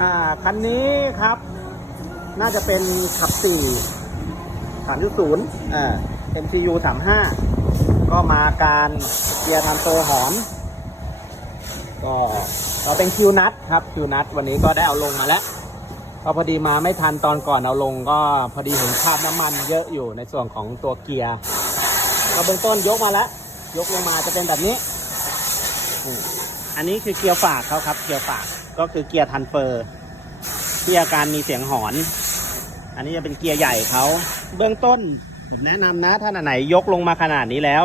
อ่าคันนี้ครับ น่าจะเป็นขับสี่ฐานยุศูนย์อ่า MCU 35ก็มาการเกียร์ทันโตหอม ก็เราเป็นคิวนัทครับคิวนัทวันนี้ก็ได้เอาลงมาแล้วก็พอดีมาไม่ทันตอนก่อนเอาลงก็พอดีเห็นคราบน้ำมันเยอะอยู่ในส่วนของตัวเกียร์ก็เบื้องต้นยกมาแล้วยกลงมาจะเป็นแบบนี้ อันนี้คือเกียร์ฝากเขาครับ เกียร์ฝาก ก็คือเกียร์ทันเฟอร์ ที่อาการมีเสียงหอน อันนี้จะเป็นเกียร์ใหญ่เขาเบื้องต้นผมแนะนำนะถ้านไหนยกลงมาขนาดนี้แล้ว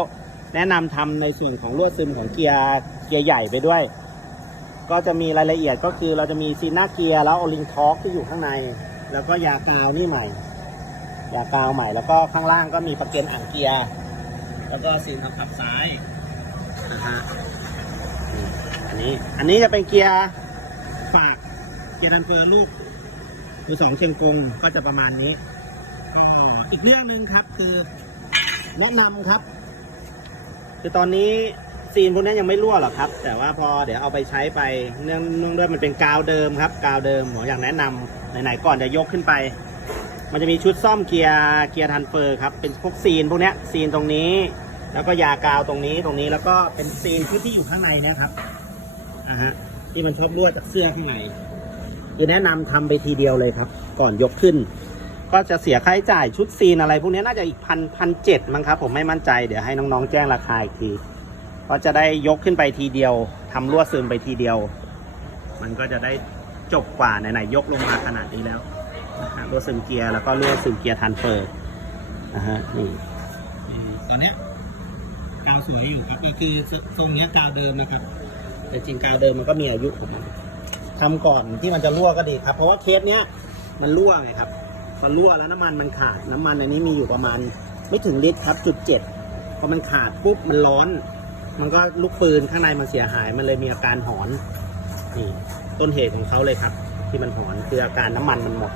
แนะนำทำในส่วนของลวดซึมของเกียร์เกียร์ใหญ่ไปด้วย ก็จะมีรายละเอียดก็คือเราจะมีซีน่าเกียร์แล้วโอลิงท็อกที่อยู่ข้างใน แล้วก็ยากาวนี่ใหม่ ยากาวใหม่แล้วก็ข้างล่างก็มีประเกนอ่างเกียร์ แล้วก็ซีนทำขับซ้ายนะฮะอันนี้อันนี้จะเป็นเกียร์ เกียร์ดันเฟอร์ลูกมือสองเชียงกงก็จะประมาณนี้ก็อีกเรื่องหนึ่งครับคือแนะนำครับ คือตอนนี้ซีนพวกนี้ยังไม่รั่วหรอกครับ แต่ว่าพอเดี๋ยวเอาไปใช้ไปเนื่องเนื่องด้วยมันเป็นกาวเดิมครับกาวเดิมหมออยากแนะนำไหนๆก่อนจะยกขึ้นไป มันจะมีชุดซ่อมเกียร์เกียร์ทันเฟอร์ครับเป็นพวกซีนพวกนี้ซีนตรงนี้ แล้วก็ยากาวตรงนี้ตรงนี้แล้วก็เป็นซีนที่ที่อยู่ข้างในนะครับอ่าฮะที่มันชอบรั่วจากเสื้อข้างใน อแนะนำทำไปทีเดียวเลยครับ ก่อนยกขึ้น ก็จะเสียค่าใช้จ่ายชุดซีนอะไร พวกนี้น่าจะอีกพันพันเจ็ดมั้งครับ ผมไม่มั่นใจเดี๋ยวให้น้องๆแจ้งราคาอีกทีก็จะได้ยกขึ้นไปทีเดียวทำลวซึมไปทีเดียว มันก็จะได้จบกว่าไหนๆยกลงมาขนาดนี้แล้วนะฮะลวซึมเกียร์แล้วก็ลวซึมเกียร์ทันเฟอร์นะฮะนี่ตอนนี้กาวสวยอยู่ครับก็คือทรงนี้กาวเดิมนะครับ แต่จริงกาวเดิมมันก็มีอายุของมัน ทำก่อนที่มันจะรั่วก็ดีครับ เพราะว่าเคสเนี้ยมันรั่วไงครับพอรั่วแล้วน้ำมันมันขาดน้ำมันในนี้มีอยู่ประมาณ ไม่ถึงลิตรครับจุดเจ็ดพอมันขาดปุ๊บมันร้อน มันก็ลูกปืนข้างในมันเสียหายมันเลยมีอาการหอนนี่ต้นเหตุของเขาเลยครับ ที่มันหอนคืออาการน้ำมันมันหมด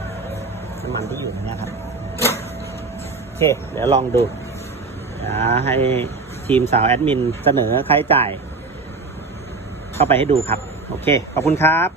น้ำมันที่อยู่เนี้ยครับโอเคเดี๋ยวลองดูให้ทีมสาวแอดมินเสนอค่าใช้จ่าย เข้าไปให้ดูครับ โอเค ขอบคุณครับ